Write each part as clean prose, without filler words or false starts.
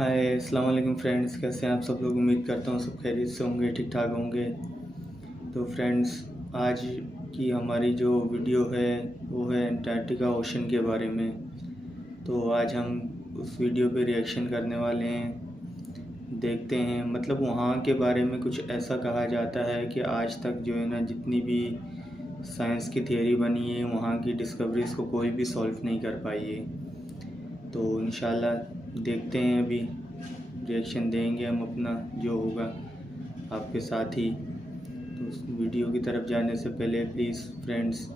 हाय अस्सलाम वालेकुम फ्रेंड्स, कैसे हैं आप सब लोग। उम्मीद करता हूँ सब खैरियत से होंगे, ठीक ठाक होंगे। तो फ्रेंड्स, आज की हमारी जो वीडियो है वो है अंटार्कटिका ओशन के बारे में। तो आज हम उस वीडियो पे रिएक्शन करने वाले हैं। देखते हैं, मतलब वहाँ के बारे में कुछ ऐसा कहा जाता है कि आज तक जो है ना, जितनी भी साइंस की थियरी बनी है वहाँ की डिस्कवरीज़ को कोई भी सॉल्व नहीं कर पाई है। तो इंशाल्लाह देखते हैं, अभी रिएक्शन देंगे हम अपना जो होगा आपके साथ ही। तो उस वीडियो की तरफ जाने से पहले प्लीज़ फ्रेंड्स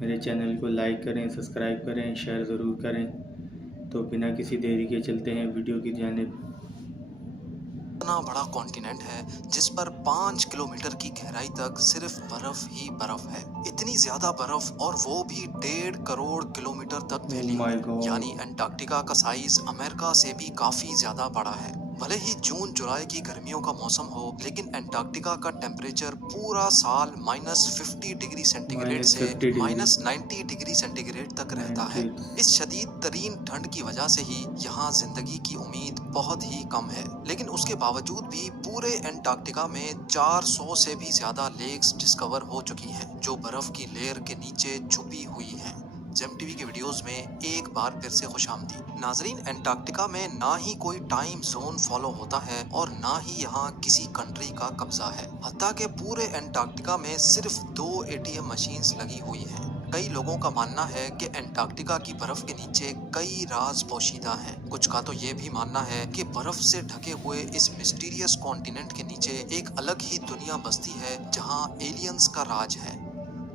मेरे चैनल को लाइक करें, सब्सक्राइब करें, शेयर ज़रूर करें। तो बिना किसी देरी के चलते हैं वीडियो की जानिब। इतना बड़ा कॉन्टिनेंट है जिस पर 5 किलोमीटर की गहराई तक सिर्फ बर्फ ही बर्फ है। इतनी ज्यादा बर्फ, और वो भी 1.5 करोड़ किलोमीटर तक ओह फैली माय हुई। गॉड। यानी अंटार्कटिका का साइज अमेरिका से भी काफी ज्यादा बड़ा है। भले ही जून जुलाई की गर्मियों का मौसम हो, लेकिन अंटार्कटिका का टेम्परेचर पूरा साल -50 डिग्री सेंटीग्रेड से -50 डिग्री। -90 डिग्री सेंटीग्रेड तक रहता है। 90। इस शदीद तरीन ठंड की वजह से ही यहाँ जिंदगी की उम्मीद बहुत ही कम है। लेकिन उसके बावजूद भी पूरे अंटार्कटिका में 400 से भी ज्यादा लेक्स डिस्कवर हो चुकी हैं, जो बर्फ की लेयर के नीचे छुपी हुई हैं। जेम टीवी के वीडियोस में एक बार फिर से खुशामदीद। नाजरीन, अंटार्कटिका में ना ही कोई टाइम जोन फॉलो होता है और ना ही यहाँ किसी कंट्री का कब्जा है। हत्ता के पूरे अंटार्कटिका में सिर्फ 2 एटीएम मशीन्स लगी हुई हैं। कई लोगों का मानना है कि अंटार्कटिका की बर्फ के नीचे कई राज पोशीदा हैं। कुछ का तो ये भी मानना है कि बर्फ से ढके हुए इस मिस्टीरियस कॉन्टिनेंट के नीचे एक अलग ही दुनिया बसती है, जहाँ एलियंस का राज है।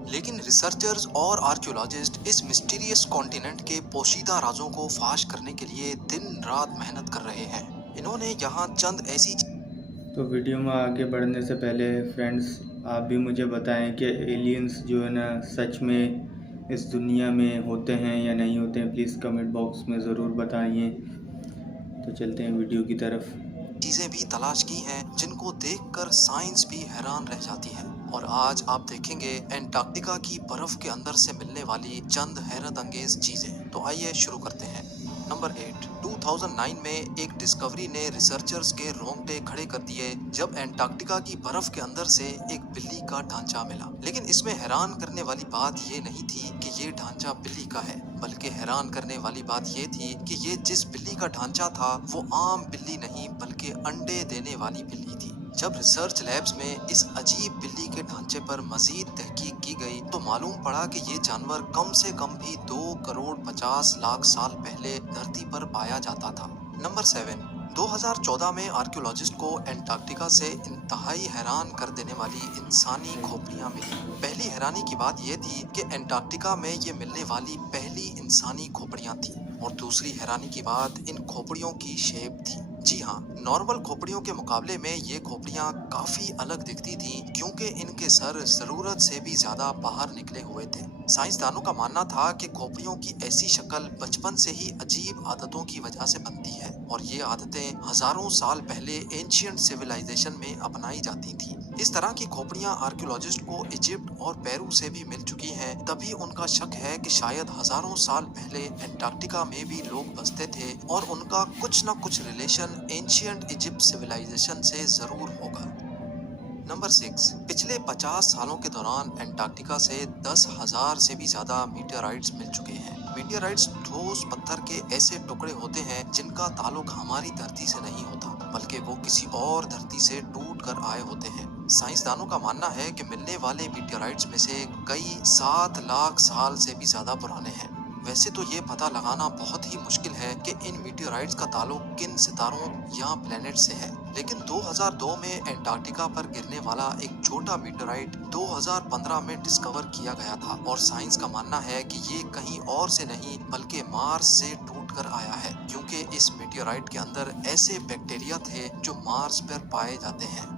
लेकिन रिसर्चर्स और आर्कियोलॉजिस्ट इस मिस्टीरियस कॉन्टिनेंट के पोशीदा राजों को फाश करने के लिए दिन रात मेहनत कर रहे हैं। इन्होंने यहाँ चंद ऐसी तो वीडियो में आगे बढ़ने से पहले फ्रेंड्स, आप भी मुझे बताएं कि एलियंस जो है ना सच में इस दुनिया में होते हैं या नहीं होते हैं। प्लीज़ कमेंट बॉक्स में ज़रूर बताइए। तो चलते हैं वीडियो की तरफ। चीजें भी तलाश की हैं जिनको देखकर साइंस भी हैरान रह जाती है। और आज आप देखेंगे अंटार्कटिका की बर्फ के अंदर से मिलने वाली चंद हैरत अंगेज चीजें। तो आइए शुरू करते हैं। नंबर 8। 2009 में एक डिस्कवरी ने रिसर्चर्स के रोंगटे खड़े कर दिए, जब अंटार्कटिका की बर्फ के अंदर से एक बिल्ली का ढांचा मिला। लेकिन इसमें हैरान करने वाली बात ये नहीं थी कि ये ढांचा बिल्ली का है, बल्कि हैरान करने वाली बात ये थी कि ये जिस बिल्ली का ढांचा था वो आम बिल्ली नहीं, बल्कि अंडे देने वाली बिल्ली थी। जब रिसर्च लैब्स में इस अजीब बिल्ली के ढांचे पर मजीद तहकीक की गई तो मालूम पड़ा कि ये जानवर कम से कम भी 2 करोड़ 50 लाख साल पहले धरती पर पाया जाता था। नंबर 7। 2014 में आर्कियोलॉजिस्ट को अंटार्कटिका से इंतहाई हैरान कर देने वाली इंसानी खोपड़ियां मिली। पहली हैरानी की बात यह थी कि अंटार्कटिका में ये मिलने वाली पहली इंसानी खोपड़ियां थी, और दूसरी हैरानी की बात इन खोपड़ियों की शेप थी। जी हाँ, नॉर्मल खोपड़ियों के मुकाबले में ये खोपड़ियां काफी अलग दिखती थीं, क्योंकि इनके सर जरूरत से भी ज्यादा बाहर निकले हुए थे। साइंसदानों का मानना था कि खोपड़ियों की ऐसी शक्ल बचपन से ही अजीब आदतों की वजह से बनती है, और ये आदतें हजारों साल पहले एंशियंट सिविलाइजेशन में अपनाई जाती थी। इस तरह की खोपड़ियां आर्कियोलॉजिस्ट को इजिप्ट और पेरू से भी मिल चुकी हैं। तभी उनका शक है कि शायद हजारों साल पहले अंटार्कटिका में भी लोग बसते थे, और उनका कुछ न कुछ रिलेशन एंशियंट इजिप्ट सिविलाइजेशन से जरूर होगा। नंबर 6। पिछले 50 सालों के दौरान अंटार्कटिका से 10,000 से भी ज्यादा मीटियोराइट्स मिल चुके हैं। मीटियोराइट्स ठोस पत्थर के ऐसे टुकड़े होते हैं जिनका ताल्लुक हमारी धरती से नहीं होता, बल्कि वो किसी और धरती से टूट कर आए होते हैं। साइंसदानों का मानना है कि मिलने वाले मीटियोराइट्स में से कई 7 लाख साल से भी ज्यादा पुराने हैं। वैसे तो ये पता लगाना बहुत ही मुश्किल है कि इन मीटियोराइट्स का ताल्लुक किन सितारों या प्लेनेट से है, लेकिन 2002 में अंटार्कटिका पर गिरने वाला एक छोटा मीटियोराइट 2015 में डिस्कवर किया गया था, और साइंस का मानना है कि ये कहीं और से नहीं बल्कि मार्स से टूट कर आया है, क्योंकि इस मीटियोराइट के अंदर ऐसे बैक्टीरिया थे जो मार्स पर पाए जाते हैं।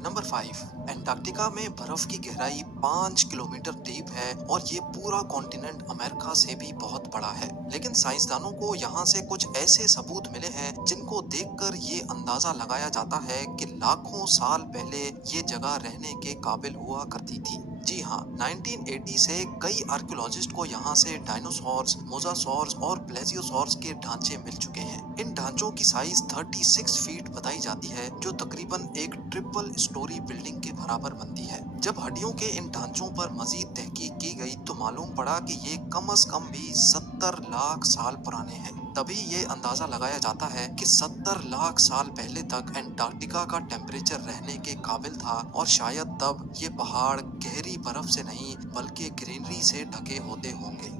नंबर 5। अंटार्कटिका में बर्फ की गहराई 5 किलोमीटर डीप है, और ये पूरा कॉन्टिनेंट अमेरिका से भी बहुत बड़ा है। लेकिन साइंसदानों को यहाँ से कुछ ऐसे सबूत मिले हैं जिनको देखकर ये अंदाजा लगाया जाता है कि लाखों साल पहले ये जगह रहने के काबिल हुआ करती थी। जी हाँ, 1980 से कई आर्कियोलॉजिस्ट को यहाँ से डायनासोर्स, मोसासॉर्स और प्लेजियोसॉर्स के ढांचे मिल चुके हैं। इन ढांचों की साइज 36 फीट बताई जाती है, जो तकरीबन एक ट्रिपल स्टोरी बिल्डिंग के बराबर बनती है। जब हड्डियों के इन ढांचों पर मजीद तहकीक की गई तो मालूम पड़ा कि ये कम से कम भी 70 लाख साल पुराने हैं। तभी ये अंदाजा लगाया जाता है कि 70 लाख साल पहले तक एंटार्क्टिका का टेम्परेचर रहने के काबिल था और शायद तब ये पहाड़ गहरी बर्फ से नहीं बल्कि ग्रीनरी से ढके होते होंगे।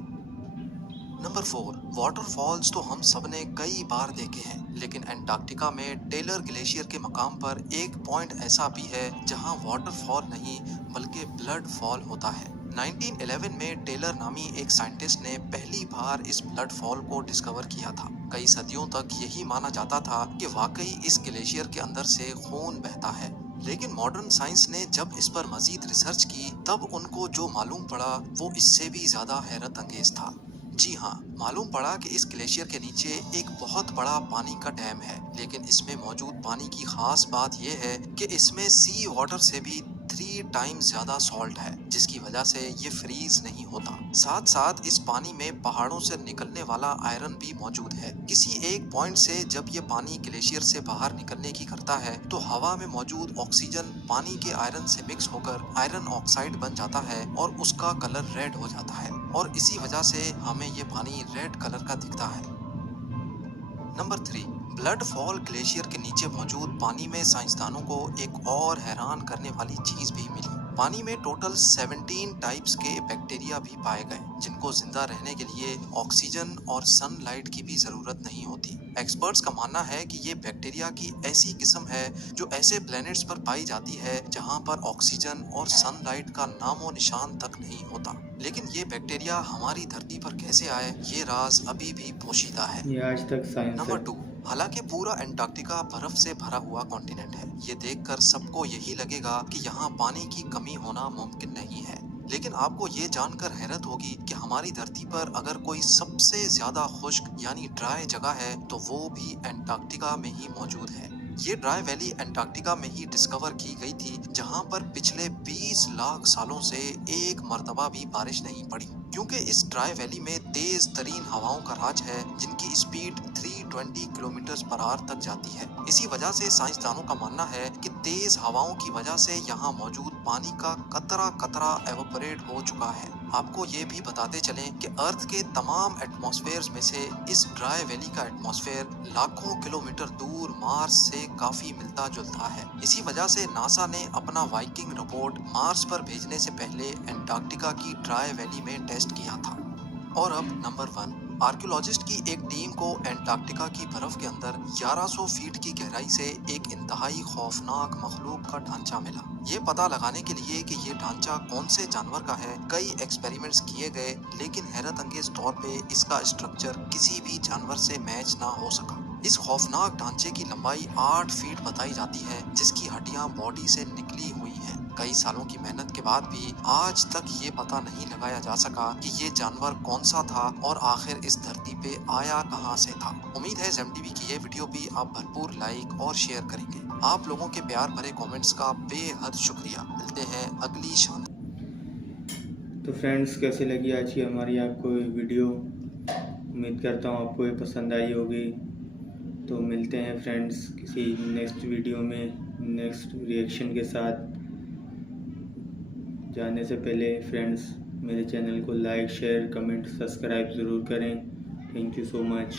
नंबर 4, वाटरफॉल्स तो हम सबने कई बार देखे हैं, लेकिन एंटार्क्टिका में टेलर ग्लेशियर के मकाम पर एक पॉइंट ऐसा भी है जहां वाटरफॉल नहीं बल्कि ब्लड फॉल होता है। 1911 में टेलर नामी एक साइंटिस्ट ने पहली बार इस ब्लड फॉल को डिस्कवर किया था। कई सदियों तक यही माना जाता था कि वाकई इस ग्लेशियर के अंदर से खून बहता है, लेकिन मॉडर्न साइंस ने जब इस पर मजीद रिसर्च की तब उनको जो मालूम पड़ा वो इससे भी ज्यादा हैरत अंगेज था। जी हाँ, मालूम पड़ा कि इस ग्लेशियर के नीचे एक बहुत बड़ा पानी का डैम है, लेकिन इसमें मौजूद पानी की खास बात यह है कि इसमें सी वाटर से भी 3 टाइम्स ज्यादा सॉल्ट है, जिसकी वजह से ये फ्रीज नहीं होता। साथ साथ इस पानी में पहाड़ों से निकलने वाला आयरन भी मौजूद है। किसी एक पॉइंट से जब ये पानी ग्लेशियर से बाहर निकलने की करता है तो हवा में मौजूद ऑक्सीजन पानी के आयरन से मिक्स होकर आयरन ऑक्साइड बन जाता है और उसका कलर रेड हो जाता है, और इसी वजह से हमें ये पानी रेड कलर का दिखता है। नंबर 3, ब्लड फॉल ग्लेशियर के नीचे मौजूद पानी में साइंसदानों को एक और हैरान करने वाली चीज भी मिली। पानी में टोटल 17 टाइप्स के बैक्टीरिया भी पाए गए, जिनको जिंदा रहने के लिए ऑक्सीजन और सनलाइट की भी जरूरत नहीं होती। एक्सपर्ट्स का मानना है कि ये बैक्टीरिया की ऐसी किस्म है जो ऐसे प्लैनेट्स पर पाई जाती है जहां पर ऑक्सीजन और सनलाइट का नामो निशान तक नहीं होता। लेकिन ये बैक्टीरिया हमारी धरती पर कैसे आए, ये राज अभी भी पोशीदा है। ये आज तक साइंस नंबर 2, हालांकि पूरा एंटार्क्टिका बर्फ से भरा हुआ कॉन्टिनेंट है, ये देखकर सबको यही लगेगा कि यहाँ पानी की कमी होना मुमकिन नहीं है। लेकिन आपको ये जानकर हैरत होगी कि हमारी धरती पर अगर कोई सबसे ज्यादा खुश्क यानी ड्राई जगह है तो वो भी एंटार्क्टिका में ही मौजूद है। ये ड्राई वैली एंटार्क्टिका में ही डिस्कवर की गई थी, जहाँ पर पिछले 20 लाख सालों से एक मर्तबा भी बारिश नहीं पड़ी, क्योंकि इस ड्राई वैली में तेज तरीन हवाओं का राज है, जिनकी स्पीड 320 किलोमीटर पर आवर तक जाती है। इसी वजह से साइंसदानों का मानना है कि तेज हवाओं की वजह से यहाँ मौजूद पानी का कतरा कतरा एवोपरेट हो चुका है। आपको ये भी बताते चलें कि अर्थ के तमाम एटमॉस्फेयर्स में से इस ड्राई वैली का एटमॉस्फेयर लाखों किलोमीटर दूर मार्स से काफी मिलता जुलता है। इसी वजह से नासा ने अपना वाइकिंग रोबोट मार्स पर भेजने से पहले एंटार्क्टिका की ड्राई वैली में टेस्ट किया था। और अब नंबर 1, आर्कियोलॉजिस्ट की एक टीम को एंटार्क्टिका की बर्फ के अंदर 1100 फीट की गहराई से एक इंतहाई खौफनाक मखलूक का ढांचा मिला। ये पता लगाने के लिए कि ये ढांचा कौन से जानवर का है, कई एक्सपेरिमेंट्स किए गए, लेकिन हैरत अंगेज तौर पे इसका स्ट्रक्चर किसी भी जानवर से मैच ना हो सका। इस खौफनाक ढांचे की लंबाई 8 फीट बताई जाती है, जिसकी हड्डियां बॉडी से निकली हुई हैं। कई सालों की मेहनत के बाद भी आज तक ये पता नहीं लगाया जा सका कि ये जानवर कौन सा था और आखिर इस धरती पे आया कहां से था। उम्मीद है ZMTV की ये वीडियो भी आप भरपूर लाइक और शेयर करेंगे। आप लोगों के प्यार भरे कमेंट्स का बेहद शुक्रिया। मिलते हैं अगली शान। तो फ्रेंड्स, कैसी लगी आज की हमारी आपको वीडियो? उम्मीद करता हूँ आपको ये पसंद आई होगी। तो मिलते हैं फ्रेंड्स किसी नेक्स्ट वीडियो में नेक्स्ट रिएक्शन के साथ। जाने से पहले फ्रेंड्स, मेरे चैनल को लाइक शेयर कमेंट सब्सक्राइब ज़रूर करें। Thank you so much.